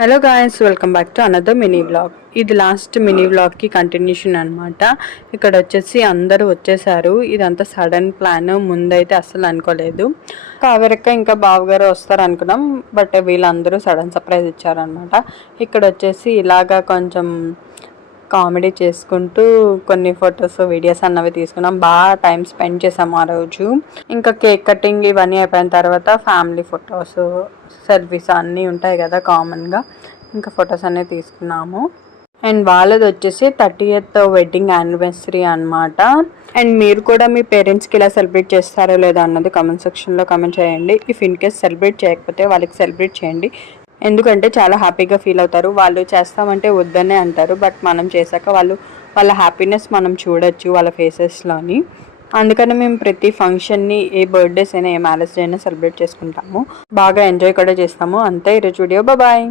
Hello guys, welcome back to another mini vlog. ఇది last mini వ్లాగ్కి continuation అనమాట. ఇక్కడ వచ్చేసి అందరూ వచ్చేసారు. ఇదంతా సడన్ ప్లాన్, ముందైతే అస్సలు అనుకోలేదు. కావేరక్క ఇంకా బావగారు వస్తారు అనుకున్నాం, బట్ వీళ్ళందరూ సడన్ సర్ప్రైజ్ ఇచ్చారనమాట. ఇక్కడ వచ్చేసి ఇలాగా కొంచెం కామెడీ చేసుకుంటూ కొన్ని ఫొటోస్ వీడియోస్ అన్నవి తీసుకున్నాం. బాగా టైం స్పెండ్ చేసాము ఆ రోజు. ఇంకా కేక్ కటింగ్ ఇవన్నీ అయిపోయిన తర్వాత ఫ్యామిలీ ఫొటోస్, సెల్ఫీస్ అన్నీ ఉంటాయి కదా కామన్గా, ఇంకా ఫొటోస్ అన్నీ తీసుకున్నాము. అండ్ వాళ్ళది వచ్చేసి 30th వెడ్డింగ్ యానివర్సరీ అనమాట. అండ్ మీరు కూడా మీ పేరెంట్స్కి ఇలా సెలబ్రేట్ చేస్తారో లేదా అన్నది కామెంట్ సెక్షన్లో కామెంట్ చేయండి. ఇఫ్ ఇన్ కేస్ సెలబ్రేట్ చేయకపోతే వాళ్ళకి సెలబ్రేట్ చేయండి, ఎందుకంటే చాలా హ్యాపీగా ఫీల్ అవుతారు. వాళ్ళు చేస్తామంటే వద్దనే అంటారు, బట్ మనం చేశాక వాళ్ళ హ్యాపీనెస్ మనం చూడొచ్చు వాళ్ళ ఫేసెస్లోని. అందుకని మేము ప్రతి ఫంక్షన్ని, ఏ బర్త్డేస్ అయినా, ఏ మ్యారేజ్ అయినా సెలబ్రేట్ చేసుకుంటాము. బాగా ఎంజాయ్ కూడా చేస్తాము. అంతే ఈరోజు వీడియో. బాయ్.